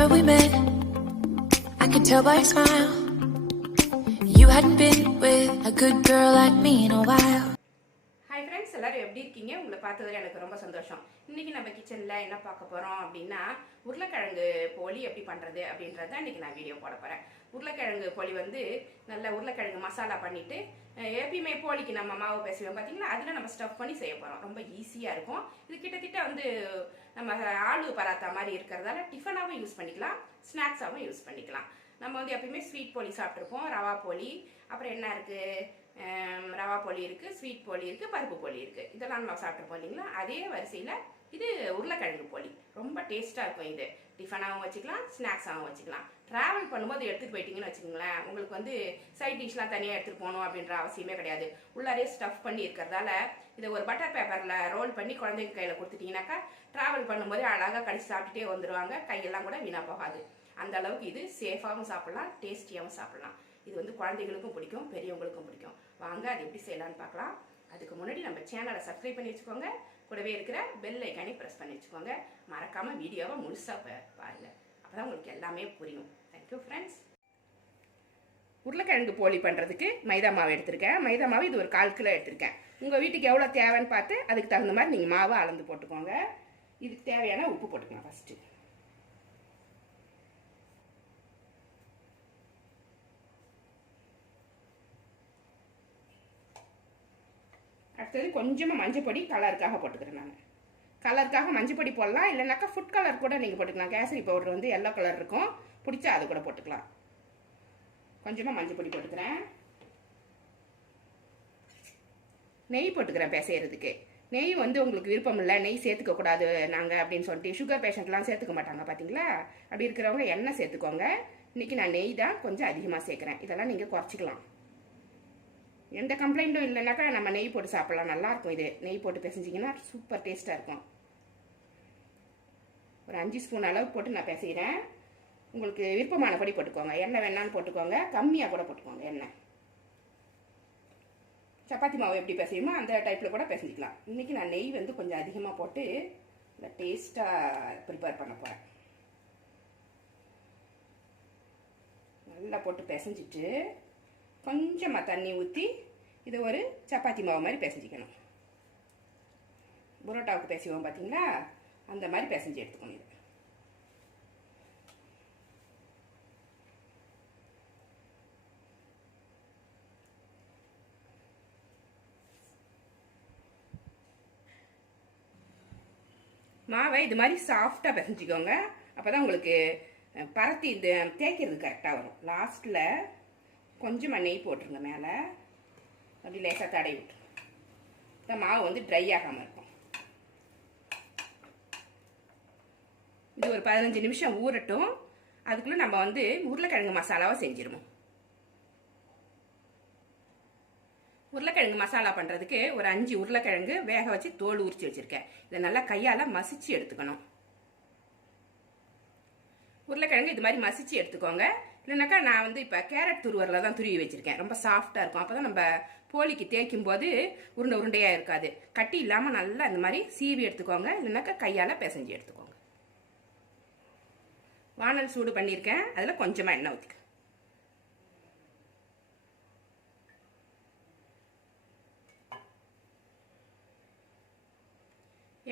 Remember we met? I could tell by your smile. You hadn't been with a good girl like me in a while. Hi friends எல்லாரும் எப்படி இருக்கீங்க உங்களை பார்த்ததுல எனக்கு ரொம்ப சந்தோஷம் இன்னைக்கு நம்ம கிச்சனில் என்ன பார்க்க போகிறோம் அப்படின்னா உருளைக்கிழங்கு போலி எப்படி பண்ணுறது அப்படின்றத இன்றைக்கி நான் வீடியோ போட போகிறேன் உருளைக்கிழங்கு போலி வந்து நல்ல உருளைக்கிழங்கு மசாலா பண்ணிட்டு எப்பயுமே போலிக்கு நம்ம மாவு பேசுவோம். பார்த்தீங்கன்னா அதில் நம்ம ஸ்டஃப் பண்ணி செய்ய போகிறோம் ரொம்ப ஈஸியாக இருக்கும். இது கிட்டத்தட்ட வந்து நம்ம ஆலு பராத்தா மாதிரி இருக்கிறதால டிஃபனாகவும் யூஸ் பண்ணிக்கலாம். ஸ்நாக்ஸாகவும் யூஸ் பண்ணிக்கலாம். நம்ம வந்து எப்பயுமே ஸ்வீட் போலி சாப்பிட்ருப்போம் ரவா போலி. அப்புறம் என்ன இருக்குது ரவா போலி இருக்குது ஸ்வீட் போலி இருக்குது பருப்பு போலி இருக்குது இதெல்லாம் நம்ம சாப்பிட்ருப்போம் இல்லைங்களா? அதே வரிசையில் இது உருளைக்கிழங்கு போலி ரொம்ப டேஸ்ட்டாக இருக்கும் இது. டிஃபனாகவும் வச்சுக்கலாம் ஸ்நாக்ஸாகவும் வச்சுக்கலாம். ட்ராவல் பண்ணும்போது எடுத்துகிட்டு போயிட்டீங்கன்னு வச்சுக்கோங்களேன் உங்களுக்கு வந்து சைட் டிஷ்லாம் தனியாக எடுத்துகிட்டு போகணும் அப்படின்ற அவசியமே கிடையாது. உள்ளாரே ஸ்டஃப் பண்ணி இருக்கிறதால இதை ஒரு பட்டர் பேப்பரில் ரோல் பண்ணி குழந்தைங்க கையில் கொடுத்துட்டிங்கனாக்கா ட்ராவல் பண்ணும்போது அழகாக கடிச்சு சாப்பிட்டுட்டே வந்துடுவாங்க கையெல்லாம் கூட வீணாக போகாது. அந்த அளவுக்கு இது சேஃபாகவும் சாப்பிட்லாம் டேஸ்டியாகவும் சாப்பிட்லாம். இது வந்து குழந்தைகளுக்கும் பிடிக்கும் பெரியவங்களுக்கும் பிடிக்கும். வாங்க அது எப்படி செய்யலான்னு பார்க்கலாம். அதுக்கு முன்னாடி நம்ம சேனலை சப்ஸ்கிரைப் பண்ணி வச்சுக்கோங்க. கூடவே இருக்கிற பெல் ஐக்கானே ப்ரெஸ் பண்ணி வச்சுக்கோங்க. மறக்காமல் வீடியோவை முழுசாக பா- பாருங்க. அப்பதான் உங்களுக்கு எல்லாமே புரியும். தேங்க்யூ ஃப்ரெண்ட்ஸ் உருளைக்கிழங்கு போலி பண்ணுறதுக்கு மைதா மாவு எடுத்திருக்கேன். மைதா மாவு இது ஒரு கால் கிலோ எடுத்திருக்கேன். உங்கள் வீட்டுக்கு எவ்வளோ தேவைன்னு பார்த்து அதுக்கு தகுந்த மாதிரி நீங்கள் மாவை அளந்து போட்டுக்கோங்க. இதுக்கு தேவையான உப்பு போட்டுக்கலாம் ஃபஸ்ட்டு அடுத்தது கொஞ்சமாக மஞ்சப்பொடி கலருக்காக போட்டுக்கிறேன் நான். கலருக்காக மஞ்சப்பொடி போடலாம். இல்லைனாக்கா ஃபுட் கலர் கூட நீங்கள் போட்டுக்கலாம். கேசரி பவுடர் வந்து எல்லோ கலர் இருக்கும். பிடிச்சா அது கூட போட்டுக்கலாம். கொஞ்சமாக மஞ்சப்பொடி போட்டுக்கிறேன். நெய் போட்டுக்கிறேன் பேசையிறதுக்கு. நெய் வந்து உங்களுக்கு விருப்பம் இல்லை. நெய் சேர்த்துக்க கூடாது நாங்கள் அப்படின்னு சொல்லிட்டு சுகர் பேஷண்ட்லாம் சேர்த்துக்க மாட்டாங்க பார்த்தீங்களா அப்படி இருக்கிறவங்க எண்ணெய் சேர்த்துக்கோங்க. இன்றைக்கி நான் நெய் தான் கொஞ்சம் அதிகமாக சேர்க்குறேன். இதெல்லாம் நீங்கள் குறைச்சிக்கலாம். எந்த கம்ப்ளைண்ட்டும் இல்லைனாக்கா நம்ம நெய் போட்டு சாப்பிட்லாம். நல்லாயிருக்கும் இது. நெய் போட்டு பிசைஞ்சிங்கன்னா சூப்பர் டேஸ்ட்டாக இருக்கும். ஒரு அஞ்சு ஸ்பூன் அளவு போட்டு நான் பிசைகிறேன் உங்களுக்கு விருப்பமானபடி போட்டுக்கோங்க. எண்ணெய் வேணாலும் போட்டுக்கோங்க. கம்மியாக கூட போட்டுக்கோங்க எண்ணெய். சப்பாத்தி மாவு எப்படி பிசையுமோ அந்த டைப்பில் கூட பிசைஞ்சிக்கலாம். இன்றைக்கி நான் நெய் வந்து கொஞ்சம் அதிகமாக போட்டு இந்த டேஸ்ட்டாக ப்ரிப்பேர் பண்ண போகிறேன் நல்லா போட்டு பிசைஞ்சிட்டு கொஞ்சமாக தண்ணி ஊற்றி இதை ஒரு சப்பாத்தி மாவு மாதிரி பிசைஞ்சிக்கணும். புரோட்டாவுக்கு பிசைவோம் பார்த்தீங்களா அந்த மாதிரி பிசைஞ்சு எடுத்துக்கணும் இது. மாவை இது மாதிரி சாஃப்டாக பிசைஞ்சிக்கோங்க. அப்போ தான் உங்களுக்கு பரத்தி இந்த தேய்க்கிறது கரெக்டாக வரும். லாஸ்ட்டில் கொஞ்சமாக நெய் போட்டுருங்க மேலே. அப்படி லேசாக தடை விட்டுருங்க இந்த மாவு வந்து ட்ரை ஆகாமல் இருக்கும். இது ஒரு பதினஞ்சு நிமிஷம் ஊறட்டும். அதுக்குள்ளே நம்ம வந்து உருளைக்கிழங்கு மசாலாவை செஞ்சிருவோம். உருளைக்கிழங்கு மசாலா பண்ணுறதுக்கு ஒரு அஞ்சு உருளைக்கிழங்கு வேக வச்சு தோல் உரிச்சு வச்சுருக்கேன். இதை நல்லா கையால் மசிச்சு எடுத்துக்கணும். உருளைக்கிழங்கு இது மாதிரி மசிச்சு எடுத்துக்கோங்க. இல்லைனாக்கா நான் வந்து இப்போ கேரட் துருவரில் தான் துருவி வச்சுருக்கேன். ரொம்ப சாஃப்டாக இருக்கும். அப்போ தான் நம்ம போலிக்கு தேய்க்கும் போது உருண்டை உருண்டையாக இருக்காது. கட்டி இல்லாமல் நல்லா இந்த மாதிரி சீவி எடுத்துக்கோங்க. இல்லைனாக்கா கையால் பிசைஞ்சு எடுத்துக்கோங்க. வானல் சூடு பண்ணியிருக்கேன். அதில் கொஞ்சமாக எண்ணெய் ஊற்றிக்க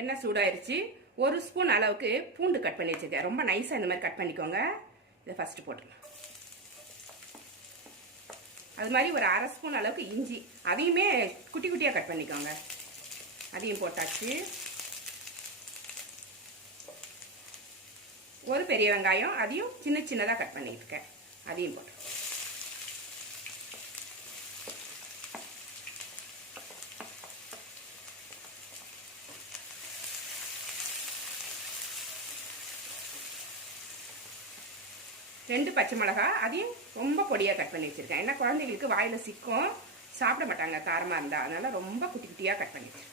எண்ணெய் சூடாயிருச்சு. ஒரு ஸ்பூன் அளவுக்கு பூண்டு கட் பண்ணி வச்சிருக்கேன். ரொம்ப நைஸாக இந்த மாதிரி கட் பண்ணிக்கோங்க. இதை ஃபஸ்ட்டு போட்டுடலாம். அது மாதிரி ஒரு அரை ஸ்பூன் அளவுக்கு இஞ்சி. அதையுமே குட்டி குட்டியாக கட் பண்ணிக்கோங்க. அதையும் போட்டாச்சு. ஒரு பெரிய வெங்காயம் அதையும் சின்ன சின்னதாக கட் பண்ணியிருக்கேன். அதையும் போட்டுருக்கோம் ரெண்டு பச்சை மிளகா அதையும் ரொம்ப பொடியாக கட் பண்ணி வச்சுருக்கேன். ஏன்னா குழந்தைங்களுக்கு வாயில் சிக்கும். சாப்பிட மாட்டாங்க காரமாக இருந்தால் அதனால் ரொம்ப குட்டி குட்டியாக கட் பண்ணி வச்சிருக்கேன்.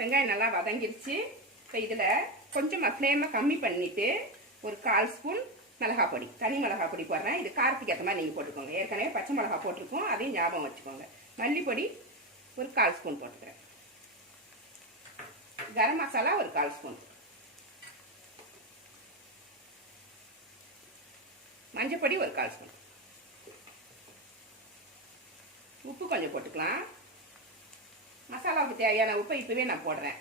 வெங்காயம் நல்லா வதங்கிருச்சு. இப்போ இதில் கொஞ்சமாக ஃப்ளேமை கம்மி பண்ணிவிட்டு ஒரு கால் ஸ்பூன் மிளகா பொடி தனி மிளகா பொடி போடுறேன். இது காரத்துக்கு ஏற்ற மாதிரி நீங்கள் போட்டுக்கோங்க. ஏற்கனவே பச்சை மிளகா போட்டிருக்கோம். அதையும் ஞாபகம் வச்சுக்கோங்க. மல்லிப்பொடி ஒரு கால் ஸ்பூன் போட்டுக்கிறேன். கரம் மசாலா ஒரு கால் ஸ்பூன். மஞ்சப்பொடி ஒரு கால் ஸ்பூன். உப்பு கொஞ்சம் போட்டுக்கலாம். மசாலாவுக்கு தேவையான உப்பை இப்போவே நான் போடுறேன்.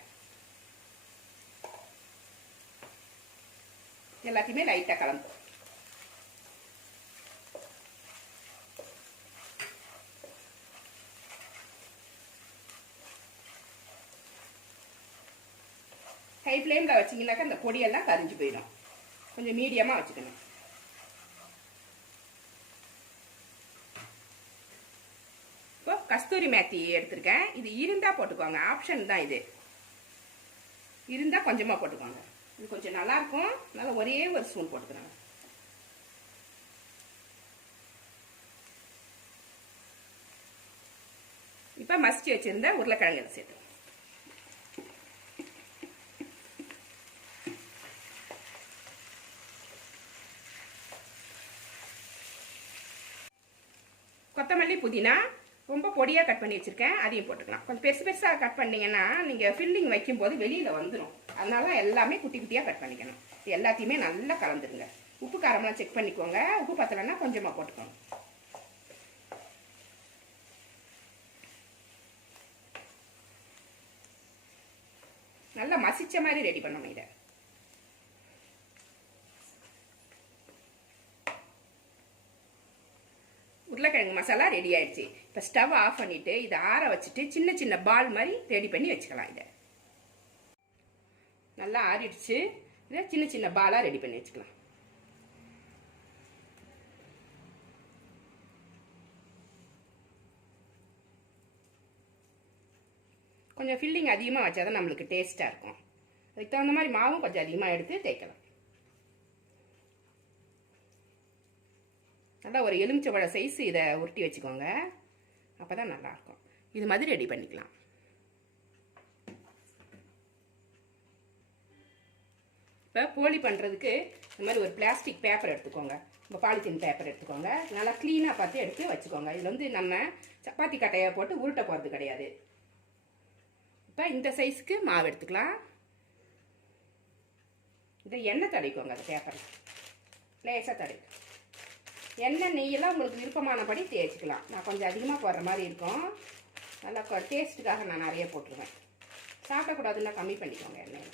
எல்லாத்தையுமே லைட்டாக கலந்து ஹை ஃப்ளேமில் வச்சிங்கனாக்கா அந்த பொடியெல்லாம் கரிஞ்சு போயிடும். கொஞ்சம் மீடியமாக வச்சுக்கணும். இப்போ கஸ்தூரி மேத்தி எடுத்திருக்கேன். இது இருந்தால் போட்டுக்கோங்க. ஆப்ஷன் தான் இது. இருந்தால் கொஞ்சமாக போட்டுக்கோங்க. இது கொஞ்சம் நல்லாயிருக்கும். நல்லா ஒரே ஒரு ஸ்பூன் போட்டுக்கிறாங்க இப்போ மசிச்சு வச்சுருந்த உருளைக்கிழங்கு சேர்த்துக்கோங்க. கொத்தமல்லி புதினா ரொம்ப பொடியாக கட் பண்ணி வச்சுருக்கேன். அதையும் போட்டுக்கலாம். கொஞ்சம் பெருசு பெருசாக கட் பண்ணிங்கன்னா நீங்கள் ஃபில்லிங் வைக்கும்போது வெளியில் வந்துடும் அதனால எல்லாமே குட்டி குட்டியாக கட் பண்ணிக்கணும். இது எல்லாத்தையுமே நல்லா கலந்துருங்க. உப்பு காரம்லாம் செக் பண்ணிக்கோங்க. உப்பு பத்தலைன்னா கொஞ்சமாக போட்டுக்கோங்க. நல்லா மசிச்ச மாதிரி ரெடி பண்ணணும் இதை. உருளைக்கிழங்கு மசாலா ரெடி ஆயிடுச்சு. இப்போ ஸ்டவ் ஆஃப் பண்ணிட்டு இதை ஆற வச்சுட்டு சின்ன சின்ன பால் மாதிரி ரெடி பண்ணி வச்சுக்கலாம் இதை. நல்லா ஆறிடுச்சு. இதை சின்ன சின்ன பாலாக ரெடி பண்ணி வச்சுக்கலாம். கொஞ்சம் ஃபில்லிங் அதிகமாக வச்சா தான் நம்மளுக்கு டேஸ்ட்டாக இருக்கும். அதுக்கு தகுந்த மாதிரி மாவும் கொஞ்சம் அதிகமாக எடுத்து தேய்க்கலாம். நல்லா ஒரு எலுமிச்சம்பழ சைஸ் இதை உருட்டி வச்சுக்கோங்க. அப்போ தான் நல்லாயிருக்கும். இது மாதிரி ரெடி பண்ணிக்கலாம். இப்போ போலி பண்ணுறதுக்கு இந்த மாதிரி ஒரு பிளாஸ்டிக் பேப்பர் எடுத்துக்கோங்க. உங்கள் பாலித்தீன் பேப்பர் எடுத்துக்கோங்க. நல்லா க்ளீனாக பார்த்து எடுத்து வச்சுக்கோங்க. இதில் வந்து நம்ம சப்பாத்தி கட்டையை போட்டு உருட்ட போகிறது கிடையாது. இப்போ இந்த சைஸுக்கு மாவு எடுத்துக்கலாம். இதை எண்ணெய் தடவிக்கோங்க அந்த பேப்பரில் லேசாக தடைக்கும் எண்ணெய் நெய்யெல்லாம் உங்களுக்கு விருப்பமானபடி தேய்ச்சிக்கலாம். நான் கொஞ்சம் அதிகமாக போடுற மாதிரி இருக்கும். நல்லா டேஸ்ட்டுக்காக நான் நிறைய போட்டுருவேன். சாப்பிடக்கூடாதுன்னா கம்மி பண்ணிக்கோங்க எண்ணெய்.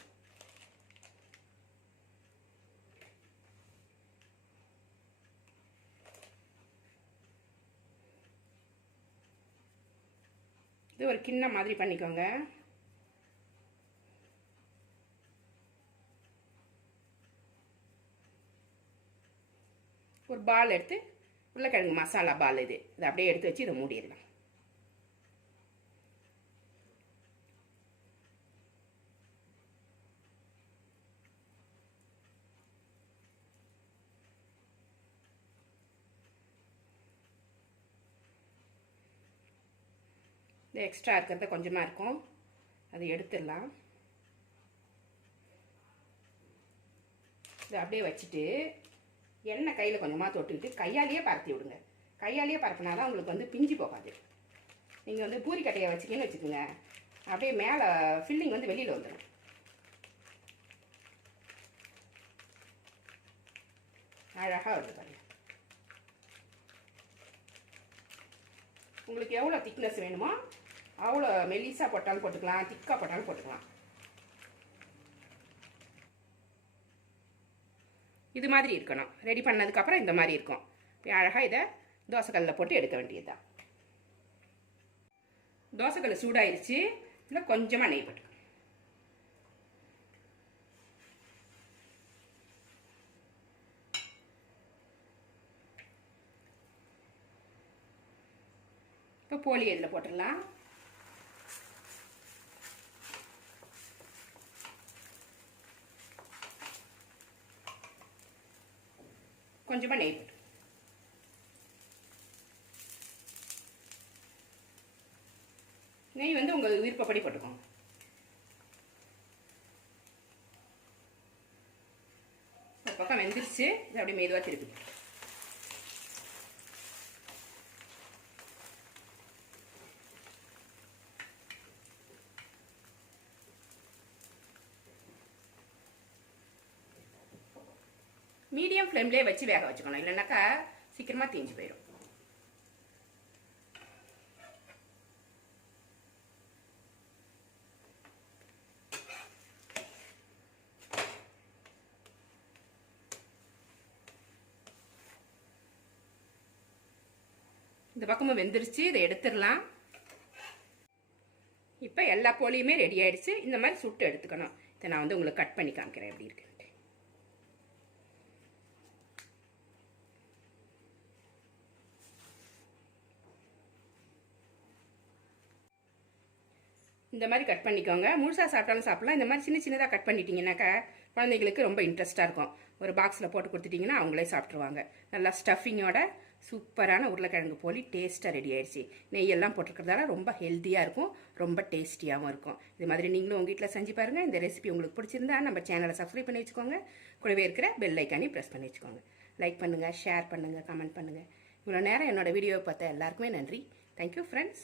இது ஒரு கிண்ணம் மாதிரி பண்ணிக்கோங்க. ஒரு பால் எடுத்து உருளைக்கிழங்கு மசாலா பால் இது. இதை அப்படியே எடுத்து வச்சு இதை மூடிடலாம். இந்த எக்ஸ்ட்ரா இருக்கிறத கொஞ்சமாக இருக்கும். அதை எடுத்துடலாம். இதை அப்படியே வச்சுட்டு எண்ணெய் கையில் கொஞ்சமாக தொட்டுக்கிட்டு கையாலேயே பரத்தி விடுங்க. கையாலேயே பரப்புனா தான் உங்களுக்கு வந்து பிஞ்சு போகாது. நீங்கள் வந்து பூரி கட்டையை வச்சுக்கின்னு வச்சுக்கோங்க. அப்படியே மேலே ஃபில்லிங் வந்து வெளியில் வந்துடும் அழகாக வருது பாருங்க. உங்களுக்கு எவ்வளோ திக்னஸ் வேணுமோ அவ்வளோ மெலிசாக போட்டாலும் போட்டுக்கலாம் திக்காக போட்டாலும் போட்டுக்கலாம். இது மாதிரி இருக்கணும். ரெடி பண்ணதுக்கப்புறம் இந்த மாதிரி இருக்கும். அழகாக இதை தோசைக்கல்லில் போட்டு எடுக்க வேண்டியதுதான். தோசைக்கல் சூடாயிருச்சு. இதில் கொஞ்சமாக நெய் போட்டு இப்போ போலி இதில் போட்டுடலாம்? கொஞ்சமாக நெய் போட்டு. நெய் வந்து உங்கள் விருப்பப்படி போட்டுக்கோங்க. ஒரு பக்கம் வெந்துருச்சு இது அப்படியே மெதுவாக திருப்பி ஃப்ளேம்லேயே வச்சு வேக வச்சுக்கணும் இல்லைன்னாக்கா சீக்கிரமாக தீஞ்சு போயிடும் இந்த பக்கமும் வெந்துருச்சு இதை எடுத்துடலாம் இப்போ எல்லா போலியுமே ரெடி ஆயிடுச்சு இந்த மாதிரி சுட்டு எடுத்துக்கணும் இதை நான் வந்து உங்களுக்கு கட் பண்ணி காமிக்கிறேன் எப்படி இருக்கு இந்த மாதிரி கட் பண்ணிக்கோங்க. முழுசாக சாப்பிட்டாலும் சாப்பிடலாம். இந்த மாதிரி சின்ன சின்னதாக கட் பண்ணிட்டீங்கன்னாக்கா குழந்தைங்களுக்கு ரொம்ப இன்ட்ரெஸ்ட்டாக இருக்கும். ஒரு பாக்ஸில் போட்டு கொடுத்துட்டிங்கன்னா அவங்களே சாப்பிட்ருவாங்க நல்லா ஸ்டஃபிங்கோட சூப்பரான உருளைக்கிழங்கு போலி டேஸ்ட்டாக ரெடி ஆயிடுச்சு. நெய்யெல்லாம் போட்டிருக்கிறதால ரொம்ப ஹெல்த்தியாக இருக்கும். ரொம்ப டேஸ்டியாகவும் இருக்கும். இது மாதிரி நீங்களும் உங்கள் வீட்டில் செஞ்சு பாருங்கள் இந்த ரெசிபி உங்களுக்கு பிடிச்சிருந்தா நம்ம சேனலை சப்ஸ்கிரைப் பண்ணி வச்சுக்கோங்க. கூடவே இருக்கிற பெல் ஐக்கானி ப்ரெஸ் பண்ணி வச்சுக்கோங்க. லைக் பண்ணுங்கள் ஷேர் பண்ணுங்கள் கமெண்ட் பண்ணுங்கள் இவ்வளோ நேரம் என்னோட வீடியோவை பார்த்த எல்லாருக்குமே நன்றி. Thank you friends